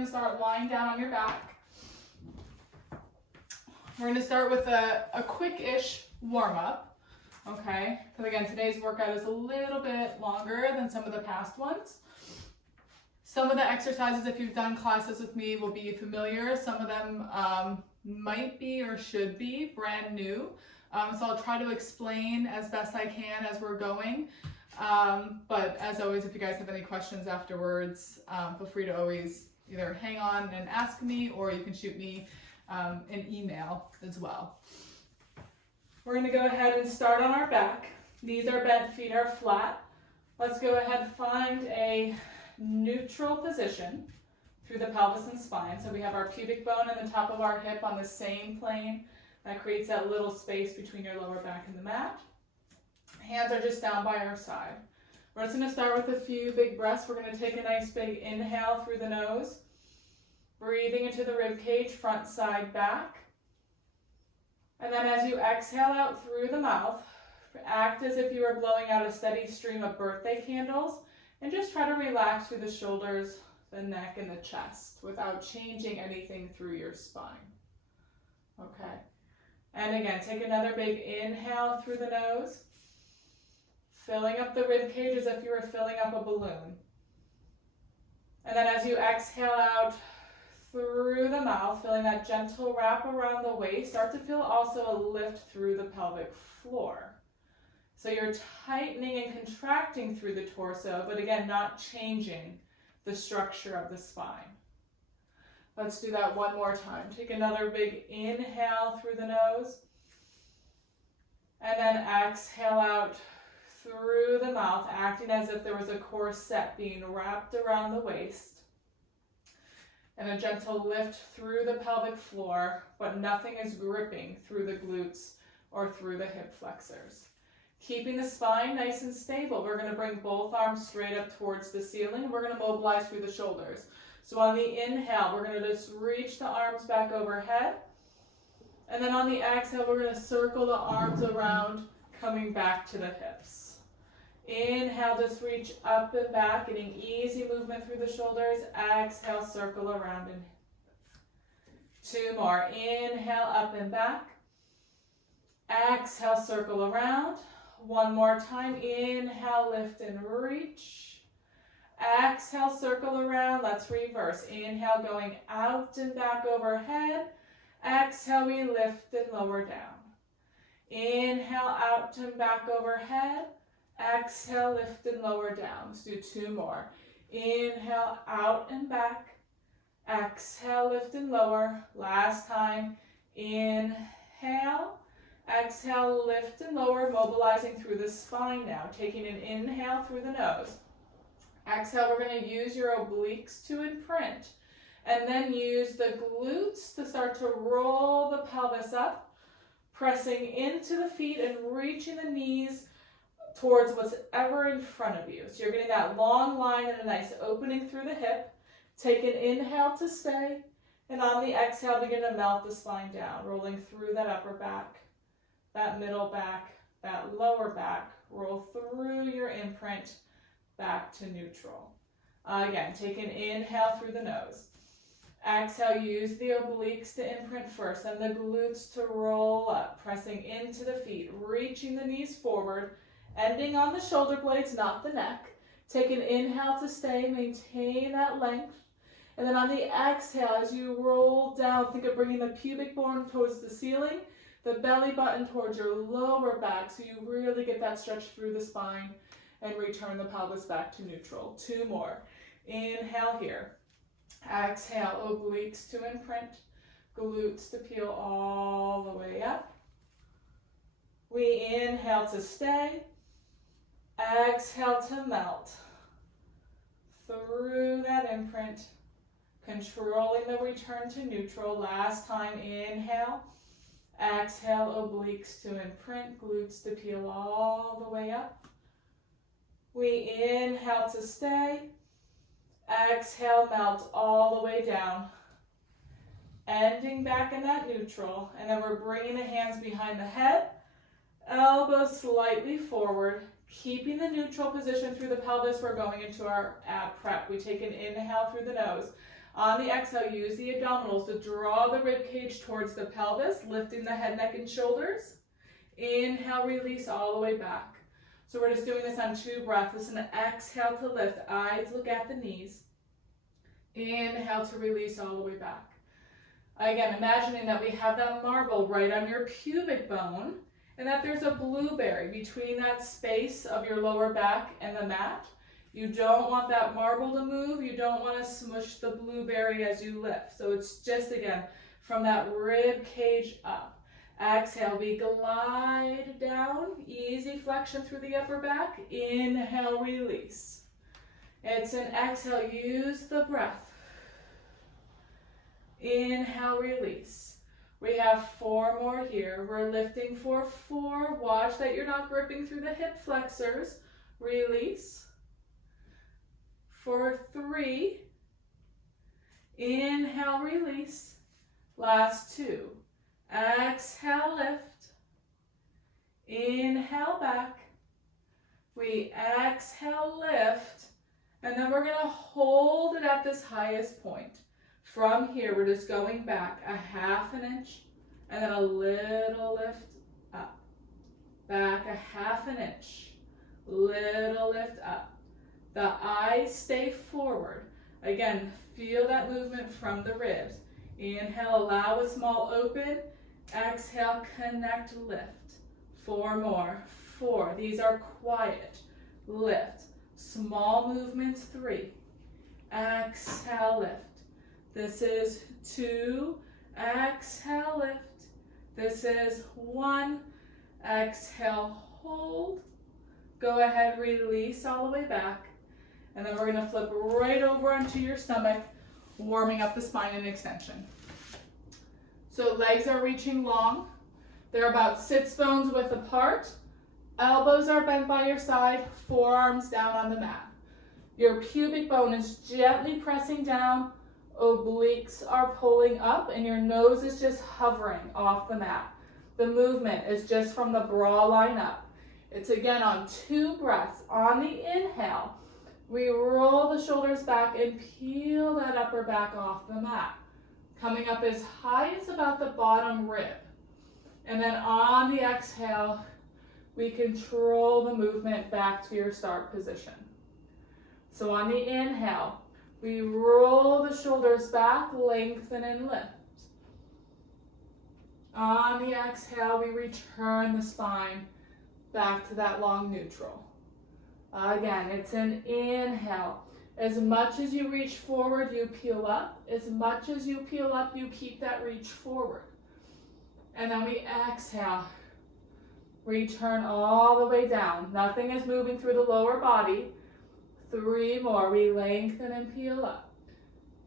going to start lying down on your back. We're going to start with a quick-ish warm-up, okay? Because again, today's workout is a little bit longer than some of the past ones. Some of the exercises, if you've done classes with me, will be familiar. Some of them might be or should be brand new. So I'll try to explain as best I can as we're going. But as always, if you guys have any questions afterwards, feel free to always either hang on and ask me, or you can shoot me an email as well. We're going to go ahead and start on our back. Knees are bent, feet are flat. Let's go ahead and find a neutral position through the pelvis and spine. So we have our pubic bone and the top of our hip on the same plane. That creates that little space between your lower back and the mat. Hands are just down by our side. We're just going to start with a few big breaths. We're going to take a nice big inhale through the nose. Breathing into the rib cage, front, side, back. And then as you exhale out through the mouth, act as if you were blowing out a steady stream of birthday candles, and just try to relax through the shoulders, the neck, and the chest without changing anything through your spine. Okay. And again, take another big inhale through the nose, filling up the rib cage as if you were filling up a balloon. And then as you exhale out through the mouth, feeling that gentle wrap around the waist, start to feel also a lift through the pelvic floor. So you're tightening and contracting through the torso, but again, not changing the structure of the spine. Let's do that one more time. Take another big inhale through the nose, and then exhale out through the mouth, acting as if there was a corset being wrapped around the waist. And a gentle lift through the pelvic floor, but nothing is gripping through the glutes or through the hip flexors. Keeping the spine nice and stable, we're going to bring both arms straight up towards the ceiling. We're going to mobilize through the shoulders. So on the inhale, we're going to just reach the arms back overhead. And then on the exhale, we're going to circle the arms around, coming back to the hips. Inhale, just reach up and back, getting easy movement through the shoulders. Exhale, circle around and two more. Inhale, up and back. Exhale, circle around. One more time. Inhale, lift and reach. Exhale, circle around. Let's reverse. Inhale, going out and back overhead. Exhale, we lift and lower down. Inhale, out and back overhead. Exhale, lift and lower down. Let's do two more. Inhale, out and back. Exhale, lift and lower. Last time. Inhale. Exhale, lift and lower, mobilizing through the spine now. Taking an inhale through the nose. Exhale, we're going to use your obliques to imprint. And then use the glutes to start to roll the pelvis up, pressing into the feet and reaching the knees towards what's ever in front of you. So you're getting that long line and a nice opening through the hip. Take an inhale to stay, and on the exhale, begin to melt the spine down, rolling through that upper back, that middle back, that lower back. Roll through your imprint back to neutral. Again, take an inhale through the nose. Exhale, use the obliques to imprint first, and the glutes to roll up, pressing into the feet, reaching the knees forward, ending on the shoulder blades, not the neck. Take an inhale to stay, maintain that length. And then on the exhale, as you roll down, think of bringing the pubic bone towards the ceiling, the belly button towards your lower back, so you really get that stretch through the spine, and return the pelvis back to neutral. Two more. Inhale here. Exhale, obliques to imprint, glutes to peel all the way up. We inhale to stay. Exhale to melt through that imprint, controlling the return to neutral. Last time, inhale. Exhale, obliques to imprint, glutes to peel all the way up. We inhale to stay. Exhale, melt all the way down. Ending back in that neutral. And then we're bringing the hands behind the head. Elbows slightly forward. Keeping the neutral position through the pelvis. We're going into our ab prep. We take an inhale through the nose. On the exhale, use the abdominals to draw the rib cage towards the pelvis, lifting the head, neck, and shoulders. Inhale, release all the way back. So we're just doing this on 2 breaths. Listen, exhale to lift, eyes look at the knees. Inhale to release all the way back. Again, imagining that we have that marble right on your pubic bone and that there's a blueberry between that space of your lower back and the mat. You don't want that marble to move. You don't want to smush the blueberry as you lift. So it's just, again, from that rib cage up. Exhale, we glide down. Easy flexion through the upper back. Inhale, release. It's an exhale. Use the breath. Inhale, release. We have 4 more here. We're lifting for 4. Watch that you're not gripping through the hip flexors. Release. For 3. Inhale, release. Last 2. Exhale, lift. Inhale, back. We exhale, lift. And then we're going to hold it at this highest point. From here, we're just going back a 1/2 inch and then a little lift up. Back a 1/2 inch, little lift up. The eyes stay forward. Again, feel that movement from the ribs. Inhale, allow a small open. Exhale, connect, lift. 4 more. 4. These are quiet. Lift. Small movements. 3. Exhale, lift. This is 2. Exhale, lift. This is 1. Exhale, hold. Go ahead, release all the way back. And then we're going to flip right over onto your stomach, warming up the spine and extension. So legs are reaching long. They're about sits bones width apart. Elbows are bent by your side, forearms down on the mat. Your pubic bone is gently pressing down, obliques are pulling up, and your nose is just hovering off the mat. The movement is just from the bra line up. It's again on 2 breaths. On the inhale, we roll the shoulders back and peel that upper back off the mat, coming up as high as about the bottom rib. And then on the exhale, we control the movement back to your start position. So on the inhale, we roll the shoulders back, lengthen and lift. On the exhale, we return the spine back to that long neutral. Again, it's an inhale. As much as you reach forward, you peel up. As much as you peel up, you keep that reach forward. And then we exhale. Return all the way down. Nothing is moving through the lower body. 3 more. We lengthen and peel up.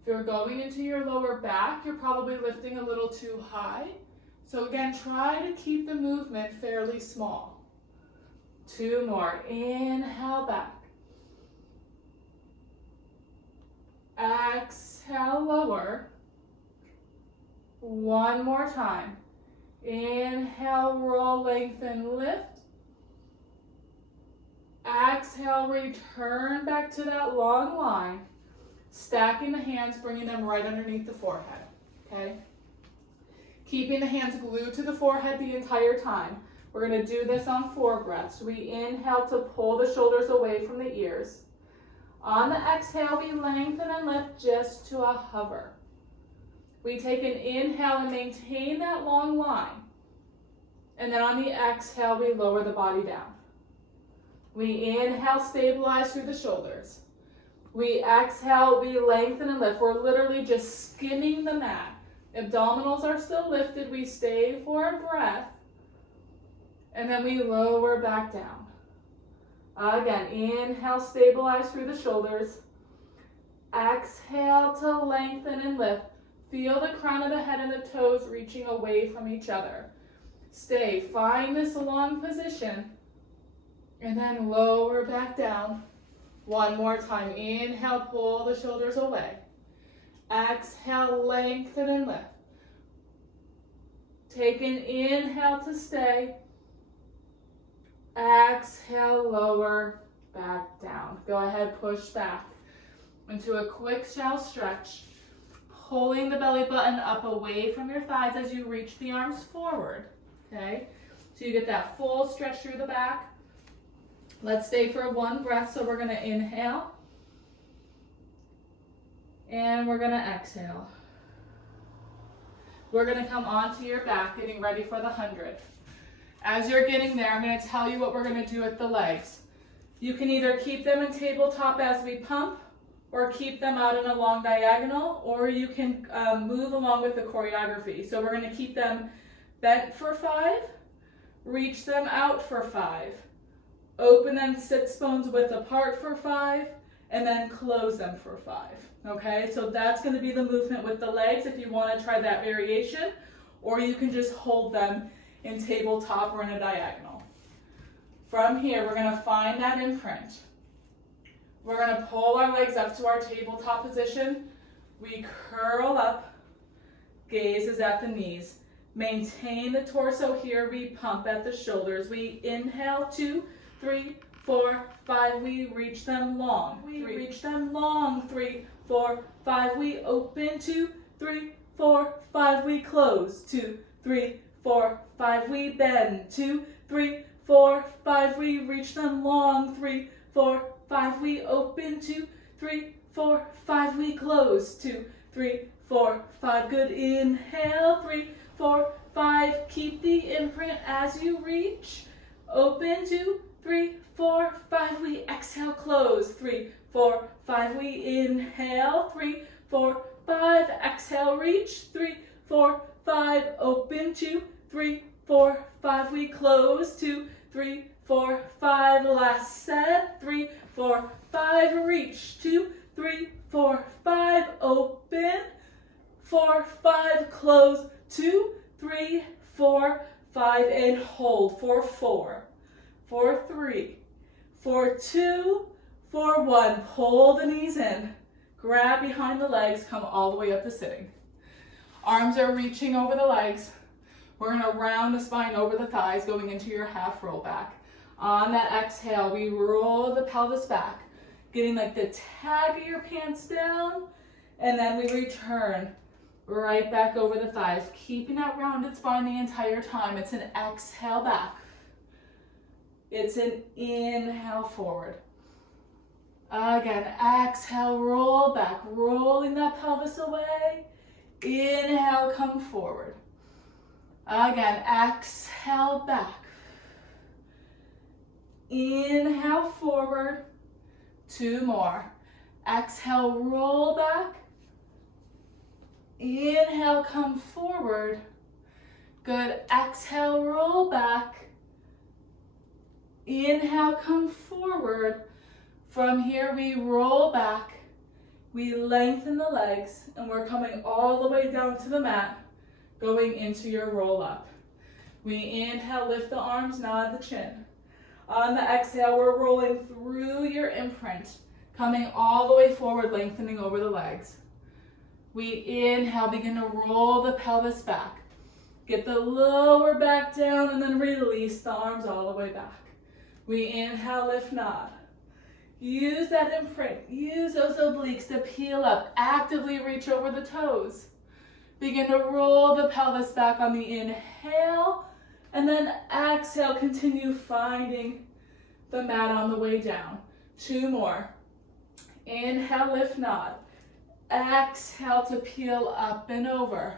If you're going into your lower back, you're probably lifting a little too high. So again, try to keep the movement fairly small. 2 more. Inhale back. Exhale, lower. 1 more time. Inhale, roll, lengthen, lift. Exhale, return back to that long line. Stacking the hands, bringing them right underneath the forehead, okay? Keeping the hands glued to the forehead the entire time. We're going to do this on 4 breaths. We inhale to pull the shoulders away from the ears. On the exhale, we lengthen and lift just to a hover. We take an inhale and maintain that long line. And then on the exhale, we lower the body down. We inhale, stabilize through the shoulders. We exhale, we lengthen and lift. We're literally just skimming the mat. Abdominals are still lifted. We stay for a breath. And then we lower back down. Again, inhale, stabilize through the shoulders. Exhale to lengthen and lift. Feel the crown of the head and the toes reaching away from each other. Stay, find this long position. And then lower back down. 1 more time. Inhale, pull the shoulders away. Exhale, lengthen and lift. Take an inhale to stay. Exhale, lower, back down. Go ahead, push back into a quick shallow stretch. pulling the belly button up away from your thighs as you reach the arms forward, okay? So you get that full stretch through the back. Let's stay for one breath, so we're gonna inhale. And we're gonna exhale. We're gonna come onto your back, getting ready for the 100. As you're getting there, I'm gonna tell you what we're gonna do with the legs. You can either keep them in tabletop as we pump, or keep them out in a long diagonal, or you can move along with the choreography. So we're gonna keep them bent for 5, reach them out for 5, open them sits bones width apart for 5, and then close them for 5. Okay, so that's gonna be the movement with the legs if you wanna try that variation, or you can just hold them in tabletop or in a diagonal. From here, we're gonna find that imprint. We're gonna pull our legs up to our tabletop position. We curl up, gaze is at the knees. Maintain the torso here, we pump at the shoulders. We inhale, 2, 3, 4, 5, we reach them long. We reach them long, 3, 4, 5, we open, 2, 3, 4, 5, we close, 2, 3, 4, 5, we bend, 2, 3, 4, 5, we reach them long, 3, 4, 5, we open, 2, 3, 4, 5, we close, 2, 3, 4, 5, good, inhale, 3, 4, 5, keep the imprint as you reach, open, 2, 3, 4, 5, we exhale, close, 3, 4, 5, we inhale, 3, 4, 5, exhale, reach, 3, 4, 5, open, 2, 3, 4, 5, we close, 2, 3, 4, 5, last set, 3, 4, 5, reach, 2, 3, 4, 5, open, 4, 5, close, 2, 3, 4, 5, and hold for 4, for 3, for 2, for 1, pull the knees in, grab behind the legs, come all the way up to sitting. Arms are reaching over the legs. We're gonna round the spine over the thighs, going into your half roll back. On that exhale, we roll the pelvis back, getting like the tag of your pants down, and then we return right back over the thighs, keeping that rounded spine the entire time. It's an exhale back. It's an inhale forward. Again, exhale, roll back, rolling that pelvis away. Inhale, come forward. Again, exhale back. Inhale forward. 2 more. Exhale, roll back. Inhale, come forward. Good. Exhale, roll back. Inhale, come forward. From here, we roll back. We lengthen the legs, and we're coming all the way down to the mat, going into your roll up. We inhale, lift the arms, nod the chin. On the exhale, we're rolling through your imprint, coming all the way forward, lengthening over the legs. We inhale, begin to roll the pelvis back. Get the lower back down, and then release the arms all the way back. We inhale, lift, nod. Use that imprint. Use those obliques to peel up. Actively reach over the toes. Begin to roll the pelvis back on the inhale, and then exhale, continue finding the mat on the way down. 2 more. Inhale, lift, nod. Exhale to peel up and over.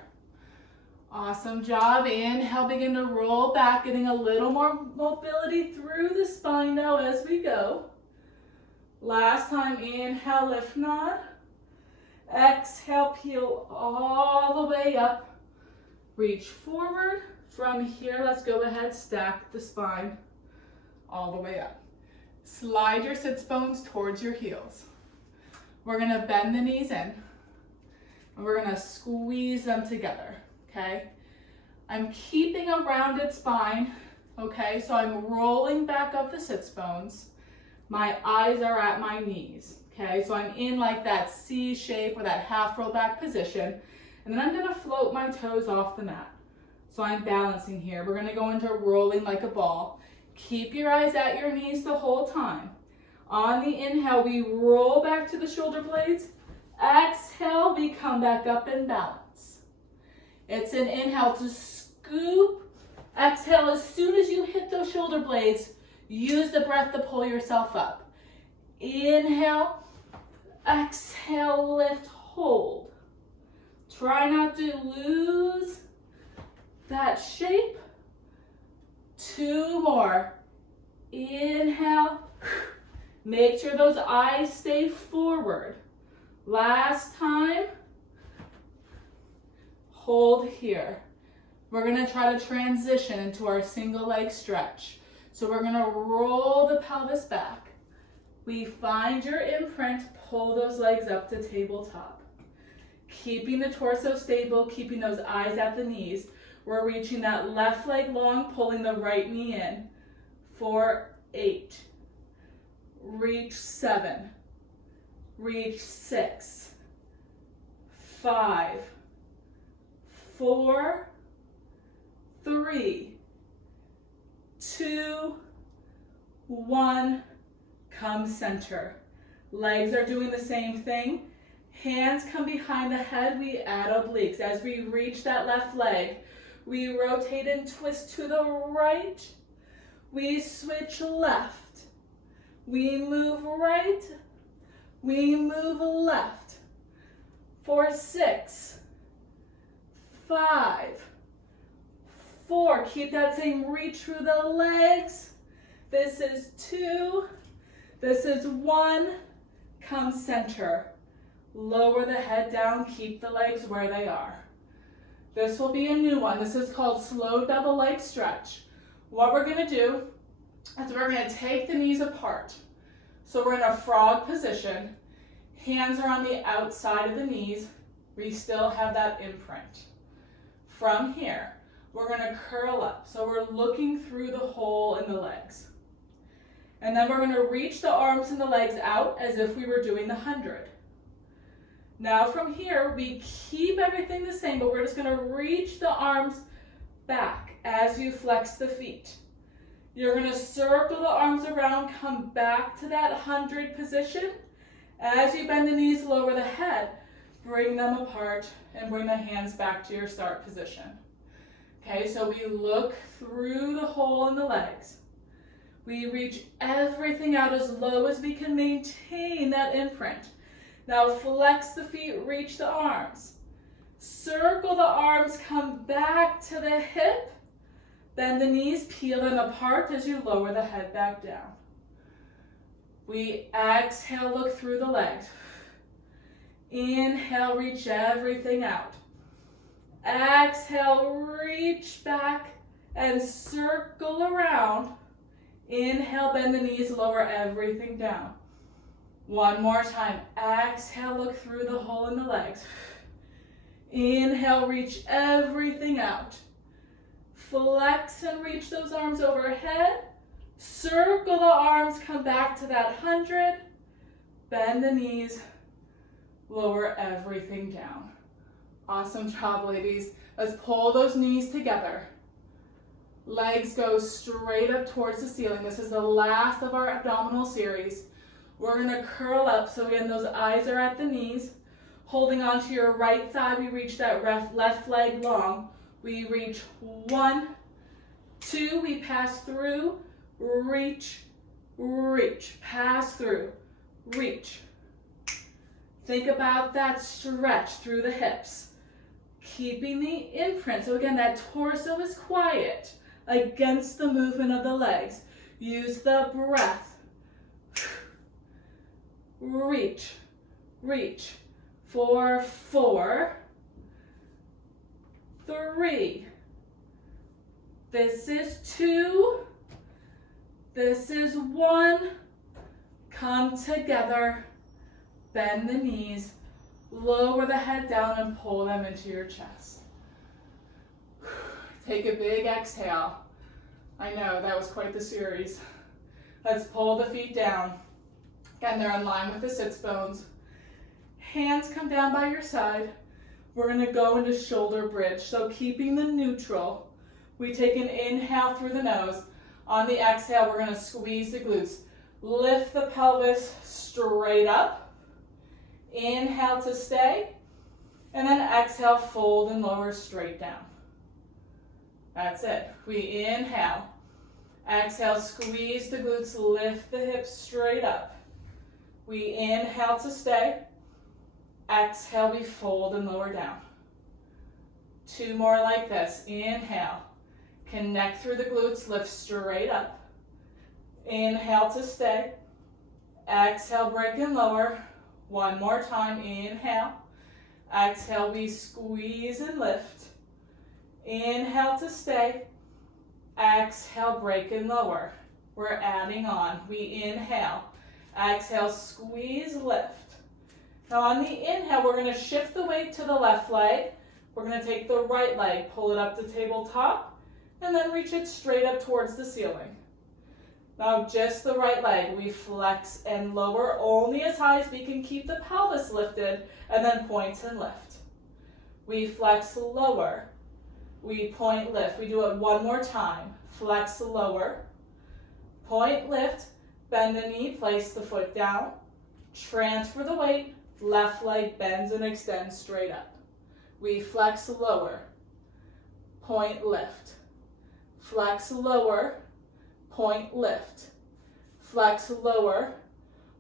Awesome job. Inhale, begin to roll back, getting a little more mobility through the spine now as we go. Last time, inhale, lift, nod. Exhale, peel all the way up. Reach forward. From here, let's go ahead, stack the spine all the way up. Slide your sits bones towards your heels. We're gonna bend the knees in, and we're gonna squeeze them together, okay? I'm keeping a rounded spine, okay? So I'm rolling back up the sits bones. My eyes are at my knees, okay? So I'm in like that C shape or that half roll back position, and then I'm gonna float my toes off the mat. So I'm balancing here. We're gonna go into rolling like a ball. Keep your eyes at your knees the whole time. On the inhale, we roll back to the shoulder blades. Exhale, we come back up and balance. It's an inhale to scoop. Exhale, as soon as you hit those shoulder blades, use the breath to pull yourself up. Inhale, exhale, lift, hold. Try not to lose that shape. 2 more. Inhale. Make sure those eyes stay forward. Last time. Hold here. We're going to try to transition into our single leg stretch. So we're going to roll the pelvis back. We find your imprint, pull those legs up to tabletop. Keeping the torso stable, keeping those eyes at the knees. We're reaching that left leg long, pulling the right knee in. 4, 8. Reach 7. Reach 6. 5. 4. 3. 2. 1. Come center. Legs are doing the same thing. Hands come behind the head. We add obliques. As we reach that left leg, we rotate and twist to the right. We switch left. We move right. We move left. For 6, 5, 4. Keep that same reach through the legs. This is 2. This is 1. Come center. Lower the head down. Keep the legs where they are. This will be a new one. This is called slow double leg stretch. What we're going to do is we're going to take the knees apart. So we're in a frog position. Hands are on the outside of the knees. We still have that imprint. From here, we're going to curl up. So we're looking through the hole in the legs. And then we're going to reach the arms and the legs out as if we were doing the 100. Now from here, we keep everything the same, but we're just going to reach the arms back as you flex the feet. You're going to circle the arms around, come back to that 100 position. As you bend the knees, lower the head, bring them apart, and bring the hands back to your start position. Okay, so we look through the hole in the legs. We reach everything out as low as we can maintain that imprint. Now flex the feet, reach the arms. Circle the arms, come back to the hip. Bend the knees, peel them apart as you lower the head back down. We exhale, look through the legs. Inhale, reach everything out. Exhale, reach back and circle around. Inhale, bend the knees, lower everything down. One more time. Exhale, look through the hole in the legs. Inhale, reach everything out. Flex and reach those arms overhead. Circle the arms, come back to that 100. Bend the knees, lower everything down. Awesome job, ladies. Let's pull those knees together. Legs go straight up towards the ceiling. This is the last of our abdominal series. We're going to curl up, so again, those eyes are at the knees. Holding onto your right thigh, we reach that left leg long. We reach 1, 2, we pass through, reach, reach, pass through, reach. Think about that stretch through the hips. Keeping the imprint, so again, that torso is quiet against the movement of the legs. Use the breath. Reach, reach. For 4, 3. This is 2. This is 1. Come together. Bend the knees. Lower the head down and pull them into your chest. Take a big exhale. I know, that was quite the series. Let's pull the feet down. Again, they're in line with the sits bones. Hands come down by your side. We're going to go into shoulder bridge. So keeping the neutral, we take an inhale through the nose. On the exhale, we're going to squeeze the glutes. Lift the pelvis straight up. Inhale to stay. And then exhale, fold and lower straight down. That's it. We inhale. Exhale, squeeze the glutes, lift the hips straight up. We inhale to stay. Exhale, we fold and lower down. 2 more like this. Inhale. Connect through the glutes, lift straight up. Inhale to stay. Exhale, break and lower. 1 more time. Inhale. Exhale, we squeeze and lift. Inhale to stay. Exhale, break and lower. We're adding on. We inhale. Exhale, squeeze, lift. Now on the inhale, we're going to shift the weight to the left leg. We're going to take the right leg, pull it up to tabletop, and then reach it straight up towards the ceiling. Now just the right leg, we flex and lower only as high as we can keep the pelvis lifted, and then point and lift. We flex, lower. We point, lift. We do it 1 more time. Flex, lower. Point, lift. Bend the knee, place the foot down. Transfer the weight. Left leg bends and extends straight up. We flex, lower. Point, lift. Flex, lower. Point, lift. Flex, lower.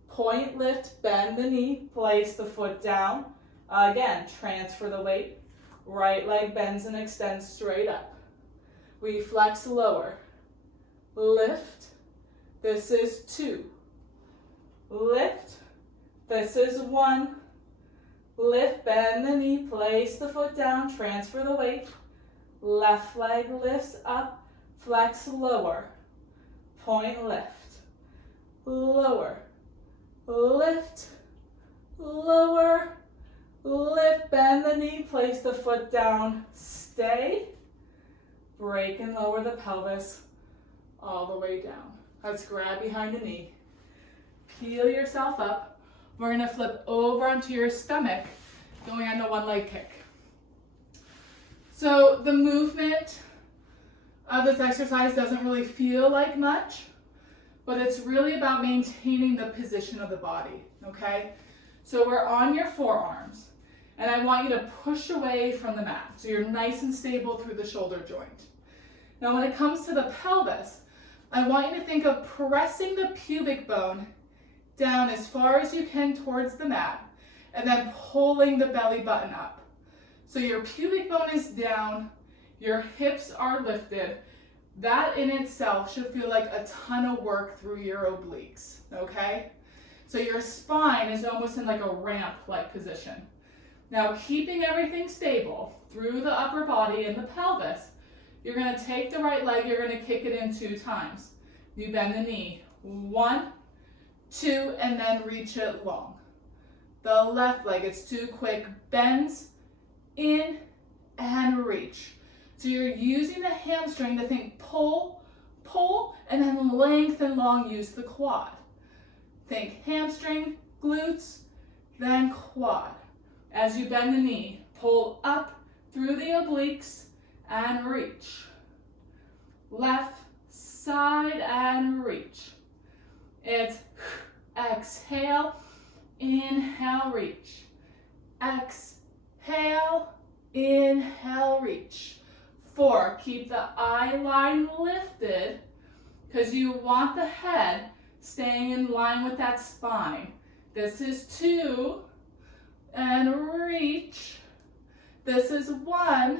Point, lift. Bend the knee, place the foot down. Again, transfer the weight. Right leg bends and extends straight up. We flex, lower. Lift. This is 2. Lift. This is 1. Lift, bend the knee, place the foot down, transfer the weight. Left leg lifts up, flex, lower. Point, lift. Lower. Lift. Lower. Lift, bend the knee, place the foot down, stay. Break and lower the pelvis all the way down. Let's grab behind the knee. Peel yourself up. We're going to flip over onto your stomach, going on a 1 leg kick. So the movement of this exercise doesn't really feel like much, but it's really about maintaining the position of the body, okay? So we're on your forearms, and I want you to push away from the mat, so you're nice and stable through the shoulder joint. Now when it comes to the pelvis, I want you to think of pressing the pubic bone down as far as you can towards the mat, and then pulling the belly button up. So your pubic bone is down, your hips are lifted. That in itself should feel like a ton of work through your obliques, okay? So your spine is almost in like a ramp-like position. Now keeping everything stable through the upper body and the pelvis, you're going to take the right leg, you're going to kick it in 2 times. You bend the knee, 1, 2, and then reach it long. The left leg, it's 2 quick bends, in and reach. So you're using the hamstring to think pull, pull, and then lengthen long, use the quad. Think hamstring, glutes, then quad. As you bend the knee, pull up through the obliques and reach. Left side and reach. It's exhale, inhale, reach. Exhale, inhale, reach. 4, keep the eye line lifted because you want the head staying in line with that spine. This is 2, and reach. This is 1,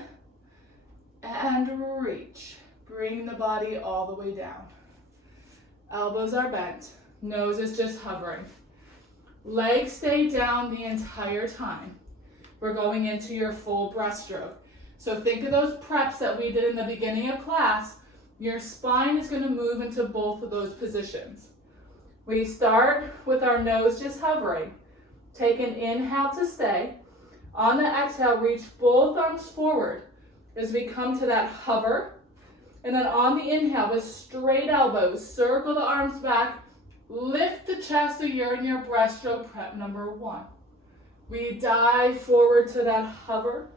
and reach. Bring the body all the way down. Elbows are bent. Nose is just hovering. Legs stay down the entire time. We're going into your full breaststroke. So think of those preps that we did in the beginning of class. Your spine is going to move into both of those positions. We start with our nose just hovering. Take an inhale to stay. On the exhale, reach both arms forward as we come to that hover. And then on the inhale, with straight elbows, circle the arms back, lift the chest so you're in your breaststroke prep number 1. We dive forward to that hover.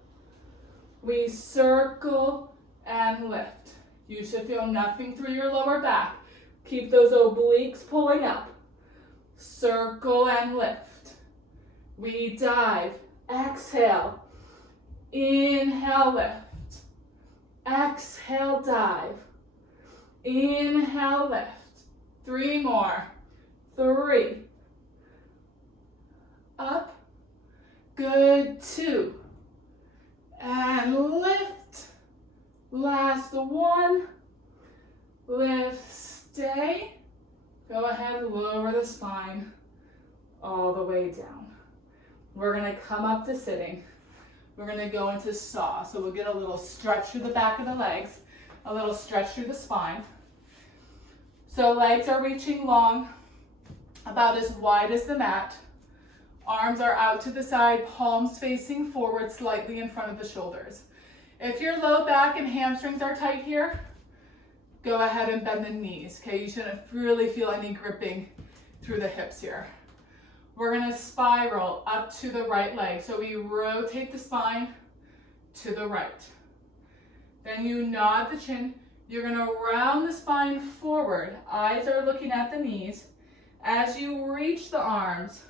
We circle and lift. You should feel nothing through your lower back. Keep those obliques pulling up. Circle and lift. We dive. Exhale. Inhale, lift. Exhale, dive. Inhale, lift. 3 more. 3. Up. Good. 2. And lift. Last 1. Lift. Stay. Go ahead, lower the spine all the way down. We're gonna come up to sitting. We're gonna go into saw. So we'll get a little stretch through the back of the legs, a little stretch through the spine. So legs are reaching long, about as wide as the mat. Arms are out to the side, palms facing forward, slightly in front of the shoulders. If your low back and hamstrings are tight here, go ahead and bend the knees, okay? You shouldn't really feel any gripping through the hips here. We're gonna spiral up to the right leg. So we rotate the spine to the right. Then you nod the chin. You're gonna round the spine forward. Eyes are looking at the knees. As you reach the arms,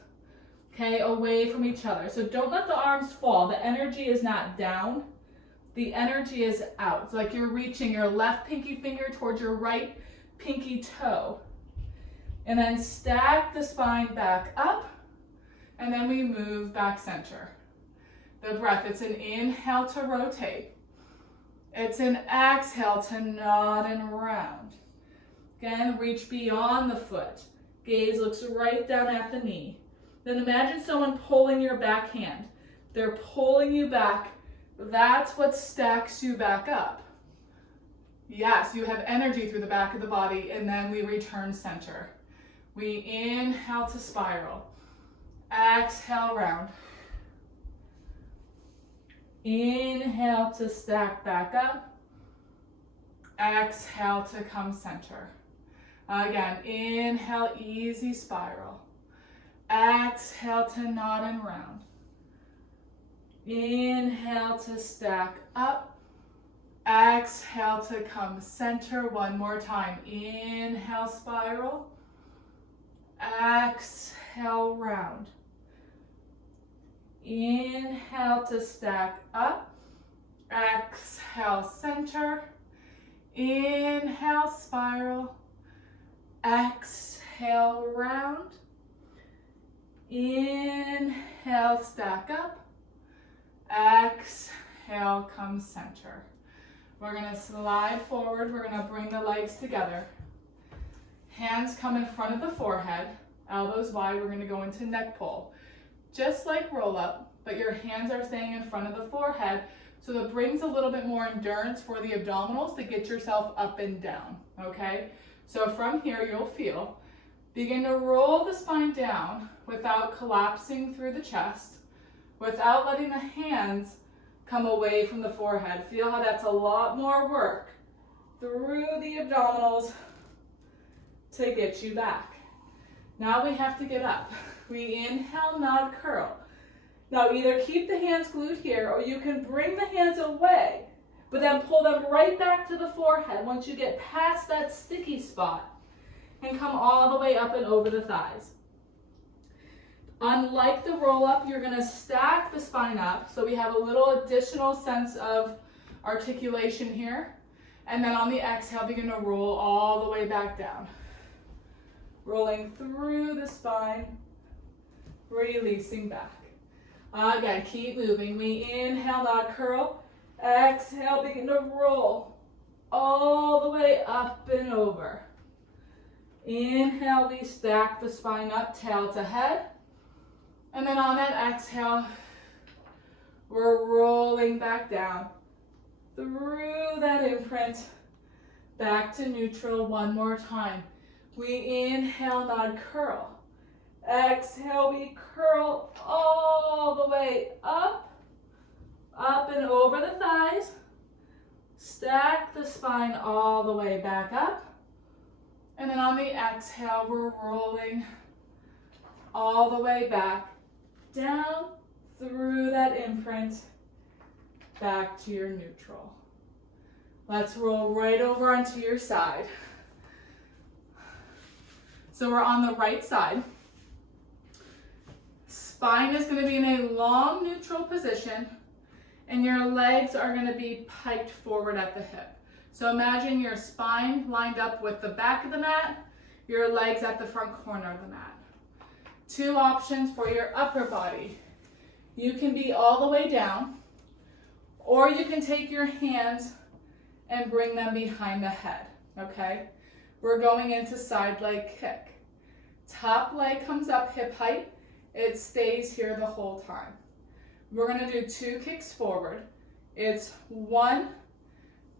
okay, away from each other. So don't let the arms fall. The energy is not down. The energy is out. It's like you're reaching your left pinky finger towards your right pinky toe. And then stack the spine back up. And then we move back center. The breath, it's an inhale to rotate. It's an exhale to nod and round. Again, reach beyond the foot. Gaze looks right down at the knee. Then imagine someone pulling your back hand. They're pulling you back. That's what stacks you back up. Yes, you have energy through the back of the body, and then we return center. We inhale to spiral. Exhale, round. Inhale to stack back up. Exhale to come center. Again, inhale, easy spiral. Exhale to nod and round. Inhale to stack up. Exhale to come center. One more time. Inhale, spiral. Exhale, round. Inhale to stack up. Exhale, center. Inhale, spiral. Exhale, round. Inhale, stack up. Exhale, come center. We're going to slide forward. We're going to bring the legs together. Hands come in front of the forehead. Elbows wide. We're going to go into neck pull. Just like roll up, but your hands are staying in front of the forehead, so that brings a little bit more endurance for the abdominals to get yourself up and down, okay? So from here, you'll feel, begin to roll the spine down without collapsing through the chest, without letting the hands come away from the forehead. Feel how that's a lot more work through the abdominals to get you back. Now we have to get up. We inhale, nod, curl. Now either keep the hands glued here, or you can bring the hands away, but then pull them right back to the forehead once you get past that sticky spot and come all the way up and over the thighs. Unlike the roll up, you're gonna stack the spine up, so we have a little additional sense of articulation here. And then on the exhale, begin to roll all the way back down. Rolling through the spine, releasing back. Again, keep moving. We inhale, nod, curl. Exhale, begin to roll all the way up and over. Inhale, we stack the spine up, tail to head. And then on that exhale, we're rolling back down through that imprint, back to neutral one more time. We inhale, nod, curl. Exhale, we curl all the way up, up and over the thighs. Stack the spine all the way back up. And then on the exhale, we're rolling all the way back, down through that imprint, back to your neutral. Let's roll right over onto your side. So we're on the right side. Spine is going to be in a long neutral position, and your legs are going to be piked forward at the hip. So imagine your spine lined up with the back of the mat, your legs at the front corner of the mat. Two options for your upper body. You can be all the way down, or you can take your hands and bring them behind the head, okay? We're going into side leg kick. Top leg comes up hip height. It stays here the whole time. We're gonna do 2 kicks forward. It's 1,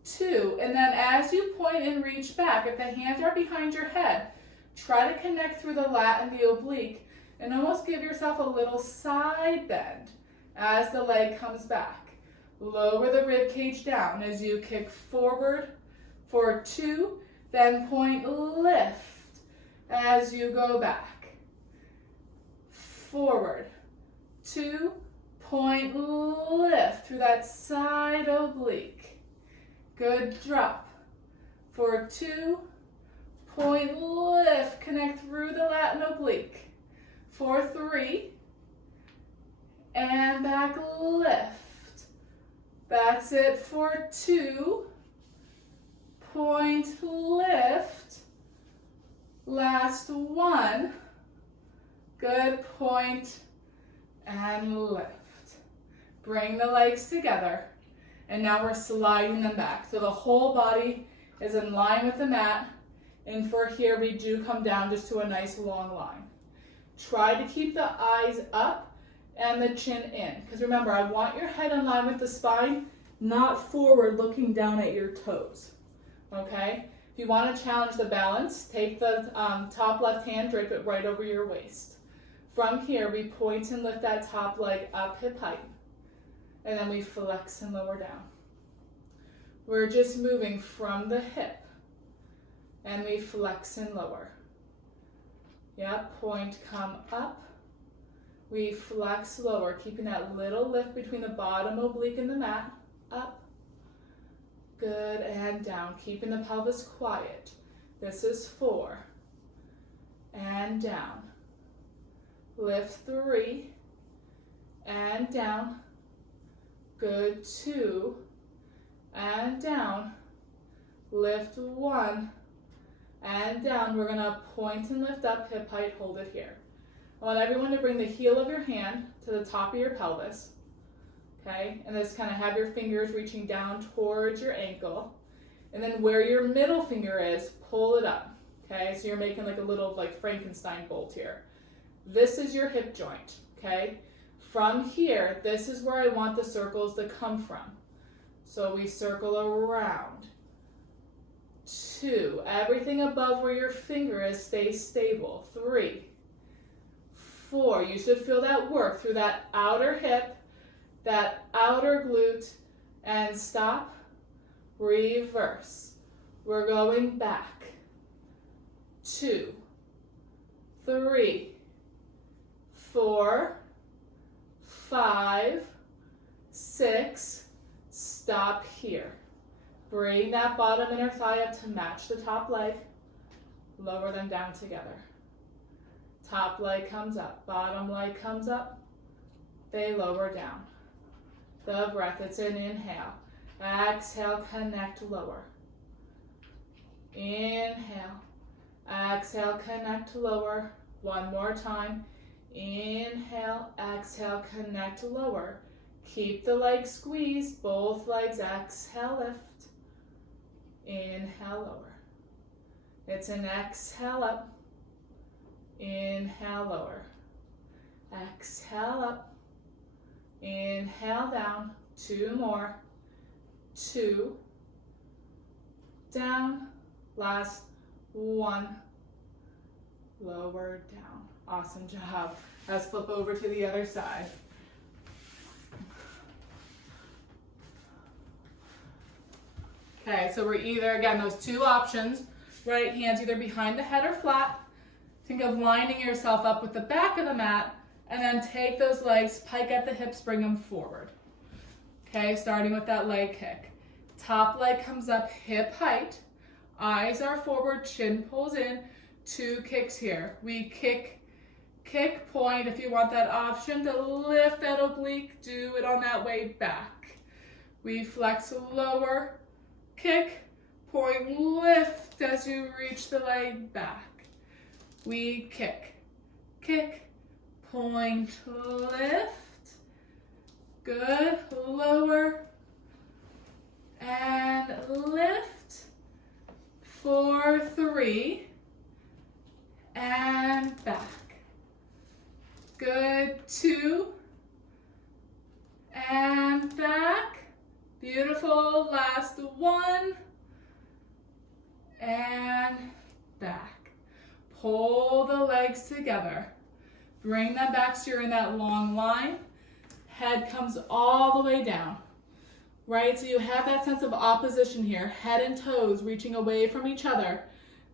2, and then as you point and reach back, if the hands are behind your head, try to connect through the lat and the oblique and almost give yourself a little side bend as the leg comes back. Lower the rib cage down as you kick forward for 2, then point, lift as you go back. Forward, 2, point, lift through that side oblique. Good drop. For 2, point, lift, connect through the lat and oblique. For 3, and back, lift. That's it for 2, point, lift. Last 1, good, point, and lift. Bring the legs together, and now we're sliding them back. So the whole body is in line with the mat, and for here we do come down just to a nice long line. Try to keep the eyes up and the chin in, because remember, I want your head in line with the spine, not forward looking down at your toes, okay? If you want to challenge the balance, take the top left hand, drape it right over your waist. From here, we point and lift that top leg up hip height, and then we flex and lower down. We're just moving from the hip, and we flex and lower. Yep, point, come up. We flex lower, keeping that little lift between the bottom oblique and the mat. Up. Good, and down, keeping the pelvis quiet. This is 4. And down. Lift 3. And down. Good, 2. And down. Lift 1. And down. We're gonna point and lift up, hip height, hold it here. I want everyone to bring the heel of your hand to the top of your pelvis, okay? And just kind of have your fingers reaching down towards your ankle. And then where your middle finger is, pull it up, okay? So you're making like a little like Frankenstein bolt here. This is your hip joint, okay? From here, this is where I want the circles to come from. So we circle around. 2, everything above where your finger is stays stable. 3, 4, you should feel that work through that outer hip, that outer glute, and stop, reverse. We're going back. 2, 3, 4, 5, 6, stop here. Bring that bottom inner thigh up to match the top leg, lower them down together. Top leg comes up, bottom leg comes up, they lower down. The breath, it's an inhale. Exhale, connect, lower. Inhale. Exhale, connect, lower. One more time. Inhale, exhale, connect, lower. Keep the legs squeezed, both legs, exhale, lift. Inhale, lower. It's an exhale up. Inhale, lower. Exhale up. Inhale down. 2 more. 2. Down. Last 1. Lower down. Awesome job. Let's flip over to the other side. Okay, so we're either, again, those 2 options, right hand's either behind the head or flat. Think of lining yourself up with the back of the mat, and then take those legs, pike at the hips, bring them forward. Okay, starting with that leg kick. Top leg comes up hip height, eyes are forward, chin pulls in, 2 kicks here. We kick, kick, point. If you want that option to lift that oblique, do it on that way back. We flex lower, kick, point, lift as you reach the leg back. We kick, kick, point, lift. Good, lower, and lift for 3, and back. Good, 2, and back. Beautiful, last 1, and back. Pull the legs together. Bring them back so you're in that long line. Head comes all the way down, right? So you have that sense of opposition here. Head and toes reaching away from each other.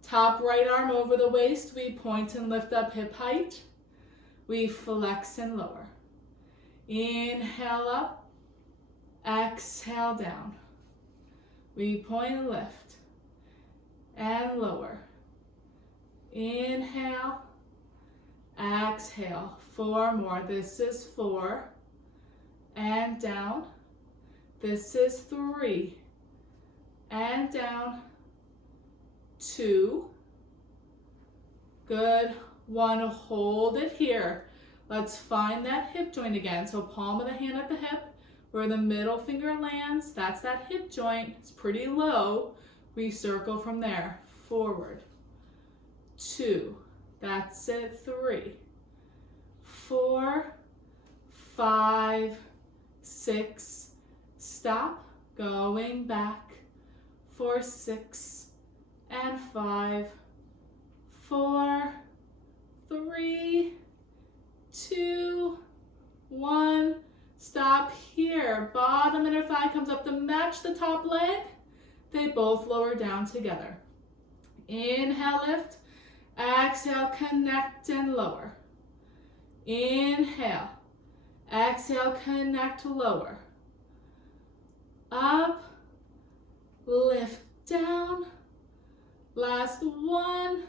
Top right arm over the waist. We point and lift up hip height. We flex and lower. Inhale up. Exhale down. We point and lift and lower. Inhale. Exhale. 4 more. This is 4. And down. This is 3. And down. 2. Good. 1. Hold it here. Let's find that hip joint again. So palm of the hand at the hip, where the middle finger lands. That's that hip joint. It's pretty low. We circle from there. Forward. 2. That's it. 3. 4. 5. 6. Stop. Going back. For 6 and 5. 4. 3. 2. 1. Stop here. Bottom inner thigh comes up to match the top leg. They both lower down together. Inhale, lift. Exhale, connect and lower. Inhale. Exhale, connect, lower. Up. Lift down. Last 1.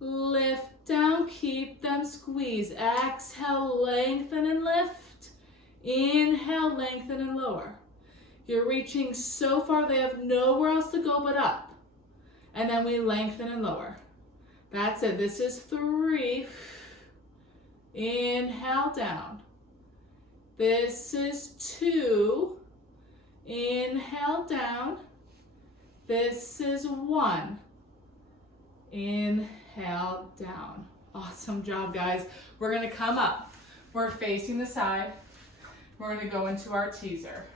Lift down. Keep them squeezed. Exhale, lengthen and lift. Inhale, lengthen and lower. You're reaching so far they have nowhere else to go but up. And then we lengthen and lower. That's it. This is 3. Inhale, down. This is 2. Inhale, down. This is 1. Inhale, down. Awesome job, guys. We're going to come up. We're facing the side. We're going to go into our teaser.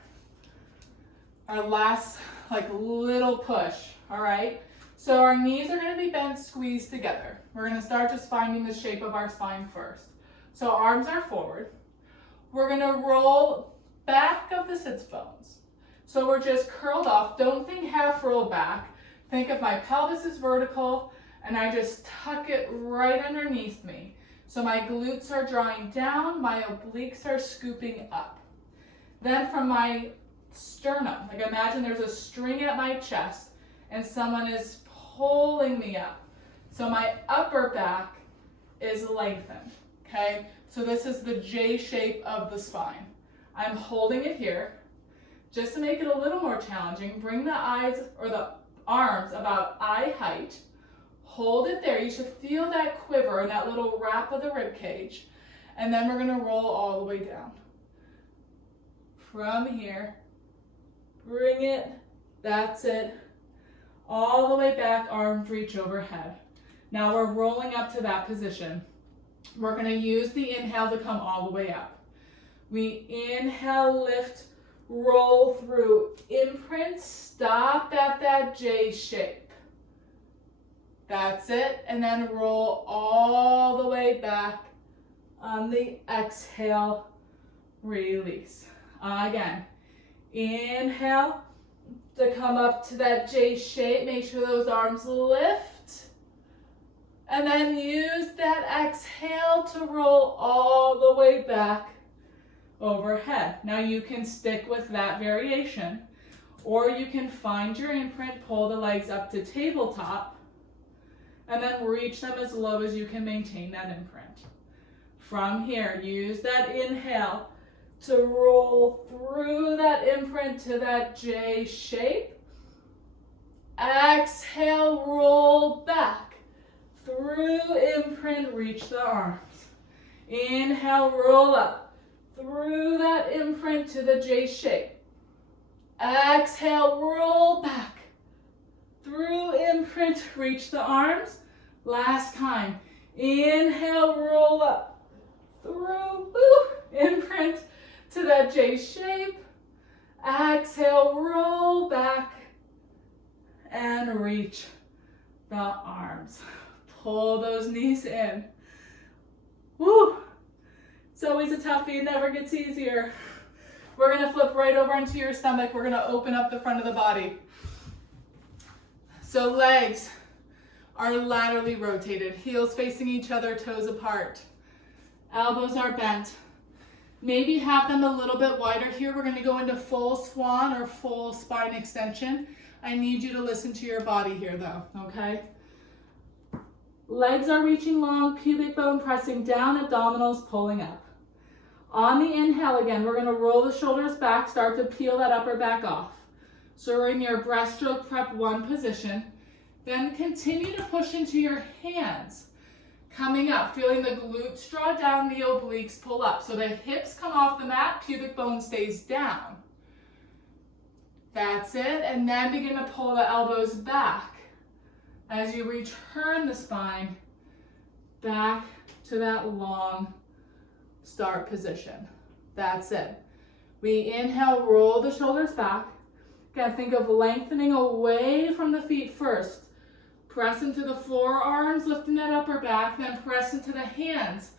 Our last little push, all right? So our knees are going to be bent, squeezed together. We're going to start just finding the shape of our spine first. So arms are forward. We're going to roll back of the sits bones. So we're just curled off. Don't think half roll back. Think of my pelvis is vertical and I just tuck it right underneath me. So my glutes are drawing down, my obliques are scooping up. Then from my sternum, imagine there's a string at my chest and someone is pulling me up. So my upper back is lengthened, okay? So this is the J shape of the spine. I'm holding it here. Just to make it a little more challenging, bring the eyes or the arms about eye height. Hold it there. You should feel that quiver and that little wrap of the rib cage. And then we're going to roll all the way down. From here, bring it. That's it. All the way back, arms reach overhead. Now we're rolling up to that position. We're going to use the inhale to come all the way up. We inhale, lift, roll through, imprint, stop at that J shape. That's it. And then roll all the way back on the exhale, release. Again, inhale to come up to that J shape. Make sure those arms lift. And then use that exhale to roll all the way back overhead. Now you can stick with that variation, or you can find your imprint, pull the legs up to tabletop, and then reach them as low as you can maintain that imprint. From here, use that inhale to roll through that imprint to that J shape. Exhale, roll back. Through imprint, reach the arms. Inhale, roll up. Through that imprint to the J shape. Exhale, roll back. Through imprint, reach the arms. Last time. Inhale, roll up. Through imprint to that J shape. Exhale, roll back. And reach the arms. Pull those knees in. Woo! It's always a toughie, it never gets easier. We're gonna flip right over into your stomach. We're gonna open up the front of the body. So legs are laterally rotated, heels facing each other, toes apart. Elbows are bent. Maybe have them a little bit wider here. We're gonna go into full swan or full spine extension. I need you to listen to your body here though, okay? Legs are reaching long, pubic bone pressing down, abdominals pulling up. On the inhale again, we're gonna roll the shoulders back, start to peel that upper back off. So we're in your breaststroke prep 1 position. Then continue to push into your hands. Coming up, feeling the glutes draw down, the obliques pull up. So the hips come off the mat, pubic bone stays down. That's it, and then begin to pull the elbows back as you return the spine back to that long start position. That's it. We inhale, roll the shoulders back. Again, think of lengthening away from the feet first. Press into the forearms, lifting that upper back, then press into the hands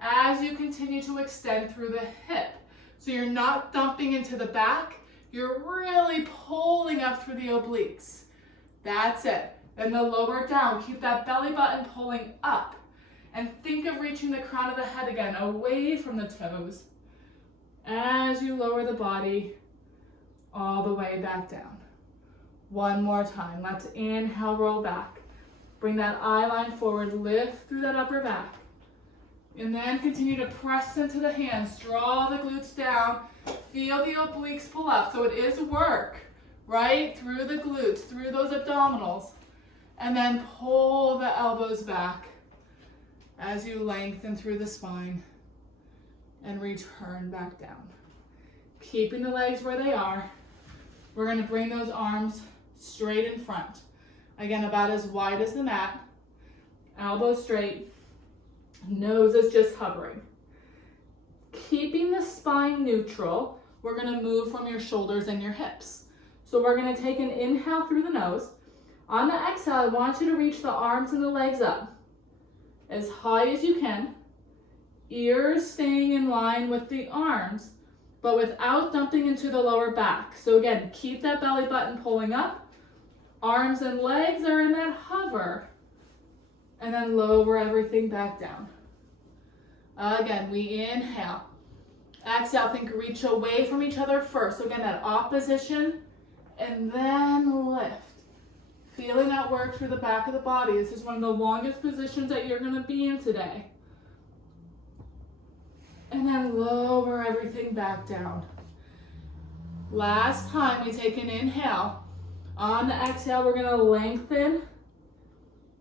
as you continue to extend through the hip. So you're not dumping into the back, you're really pulling up through the obliques. That's it. Then the lower down, keep that belly button pulling up. And think of reaching the crown of the head again, away from the toes. As you lower the body all the way back down. One more time. Let's inhale, roll back. Bring that eye line forward, lift through that upper back. And then continue to press into the hands, draw the glutes down, feel the obliques pull up. So it is work, right? Through the glutes, through those abdominals. And then pull the elbows back as you lengthen through the spine and return back down. Keeping the legs where they are. We're gonna bring those arms straight in front. Again, about as wide as the mat. Elbows straight. Nose is just hovering. Keeping the spine neutral, we're gonna move from your shoulders and your hips. So we're gonna take an inhale through the nose. On the exhale, I want you to reach the arms and the legs up as high as you can. Ears staying in line with the arms, but without dumping into the lower back. So again, keep that belly button pulling up. Arms and legs are in that hover. And then lower everything back down. Again, we inhale. Exhale, think reach away from each other first. So again, that opposition, and then lift. Feeling that work through the back of the body. This is one of the longest positions that you're gonna be in today. And then lower everything back down. Last time, we take an inhale. On the exhale, we're gonna lengthen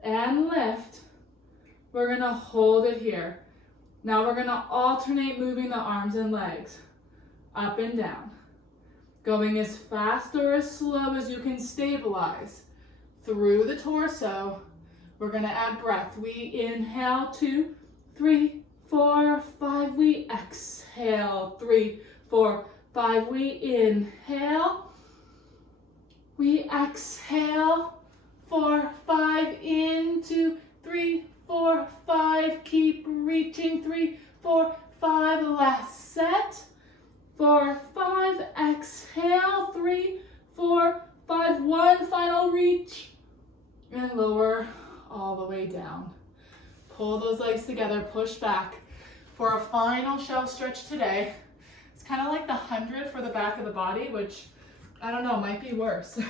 and lift. We're gonna hold it here. Now we're gonna alternate moving the arms and legs up and down. Going as fast or as slow as you can stabilize through the torso. We're gonna add breath. We inhale, 2, 3, 4, 5. We exhale, 3, 4, 5. We inhale. We exhale, 4, 5, into 3, 4, 5. Keep reaching, 3, 4, 5. Last set. 4, 5. Exhale, 3, 4, 5. One final reach. And lower all the way down. Pull those legs together, push back. For a final shelf stretch today, it's kind of like the 100 for the back of the body, which I don't know, might be worse.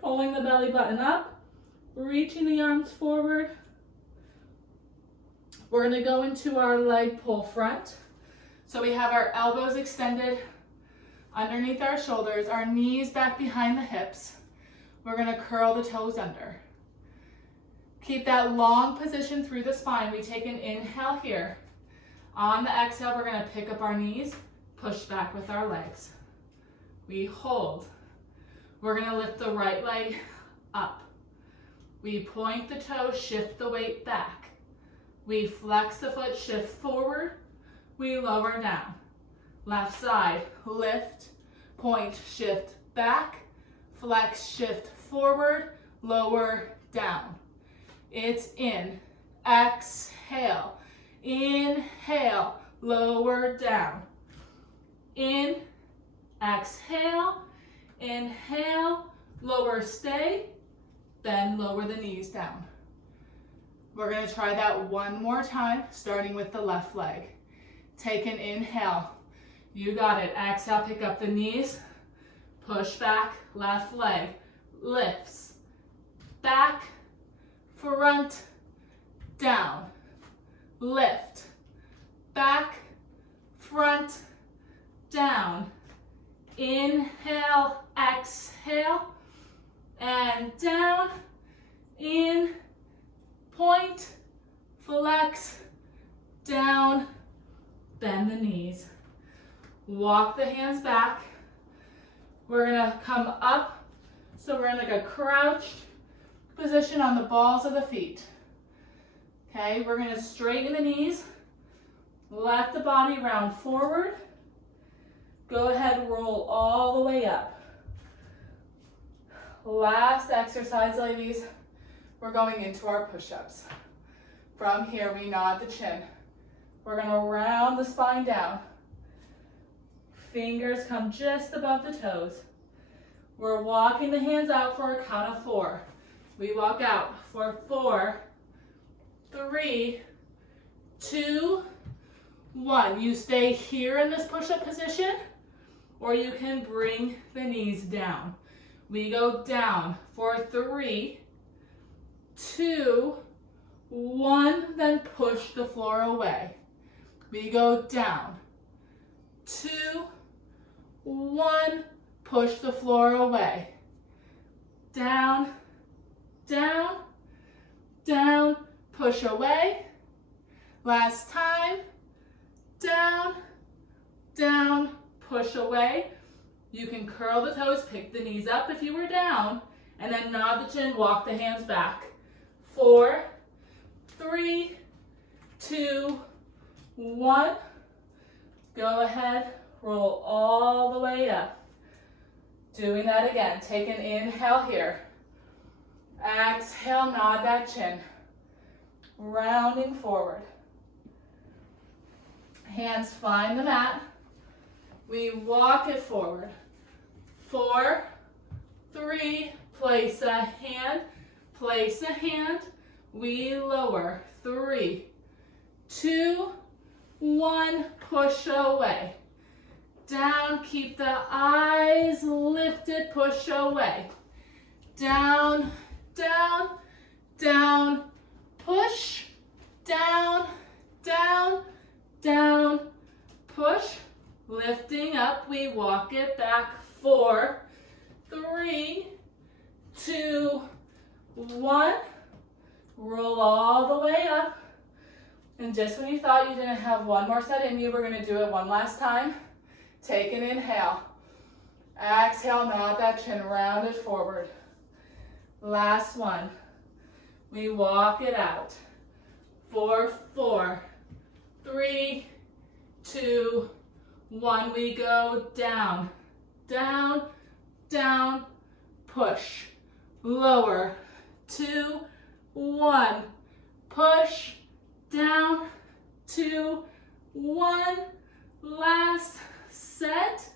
Pulling the belly button up, reaching the arms forward. We're gonna go into our leg pull front. So we have our elbows extended underneath our shoulders, our knees back behind the hips. We're gonna curl the toes under. Keep that long position through the spine. We take an inhale here. On the exhale, we're gonna pick up our knees, push back with our legs. We hold. We're gonna lift the right leg up. We point the toes, shift the weight back. We flex the foot, shift forward. We lower down. Left side, lift, point, shift back, flex, shift forward, lower, down. It's in, exhale, inhale, lower, down. In, exhale, inhale, lower, stay, then lower the knees down. We're gonna try that one more time, starting with the left leg. Take an inhale. You got it. Exhale, pick up the knees, push back, left leg, lifts, back, front, down, lift, back, front, down. Inhale, exhale, and down, in, point, flex, down, bend the knees. Walk the hands back. We're gonna come up, so we're in like a crouched position on the balls of the feet. Okay, we're gonna straighten the knees, let the body round forward. Go ahead, roll all the way up. Last exercise, ladies. We're going into our push-ups. From here, we nod the chin. We're gonna round the spine down. Fingers come just above the toes. We're walking the hands out for a count of 4. We walk out for 4, 3, 2, 1. You stay here in this push-up position, or you can bring the knees down. We go down for 3, 2, 1, then push the floor away. We go down, 2, 1, push the floor away. Down, down, down, push away. Last time, down, down, push away. You can curl the toes, pick the knees up if you were down, and then nod the chin, walk the hands back. 4, 3, 2, 1. Go ahead, roll all the way up. Doing that again. Take an inhale here. Exhale, nod that chin. Rounding forward. Hands find the mat. We walk it forward. 4, 3, place a hand, place a hand. We lower. 3, 2, 1, push away. Down, keep the eyes lifted, push away. Down, down, down, push, down, down, down, push. Lifting up, we walk it back. 4, 3, 2, 1. Roll all the way up. And just when you thought you didn't have one more set in you, we're gonna do it one last time. Take an inhale. Exhale, nod that chin, round it forward. Last one. We walk it out. 4, 4, 3, 2, 1. We go down, down, down, push, lower. 2, 1, push, down, 2, 1. Last set.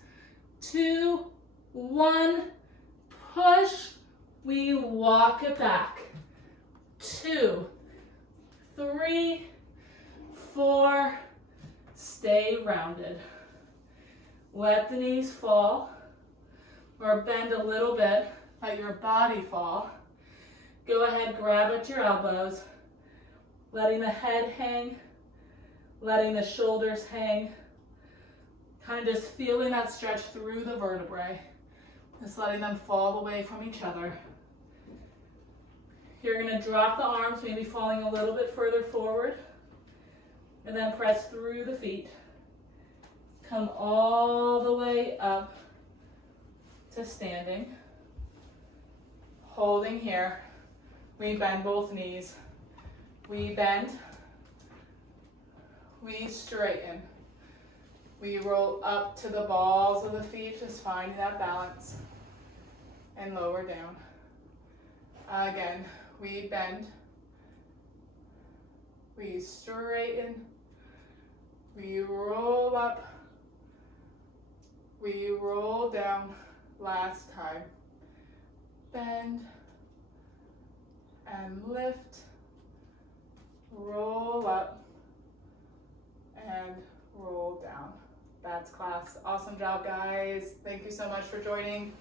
2, 1, push. We walk it back. 2, 3, 4. Stay rounded. Let the knees fall or bend a little bit. Let your body fall. Go ahead, grab at your elbows, letting the head hang letting the shoulders hang, kind of just feeling that stretch through the vertebrae, just letting them fall away from each other. You're going to drop the arms, maybe falling a little bit further forward, and then press through the feet. Come all the way up to standing. Holding here. We bend both knees. We bend. We straighten. We roll up to the balls of the feet, just finding that balance. And lower down. Again, we bend. We straighten. We roll up. We roll down. Last time. Bend. And lift. Roll up. And roll down. That's class. Awesome job, guys. Thank you so much for joining.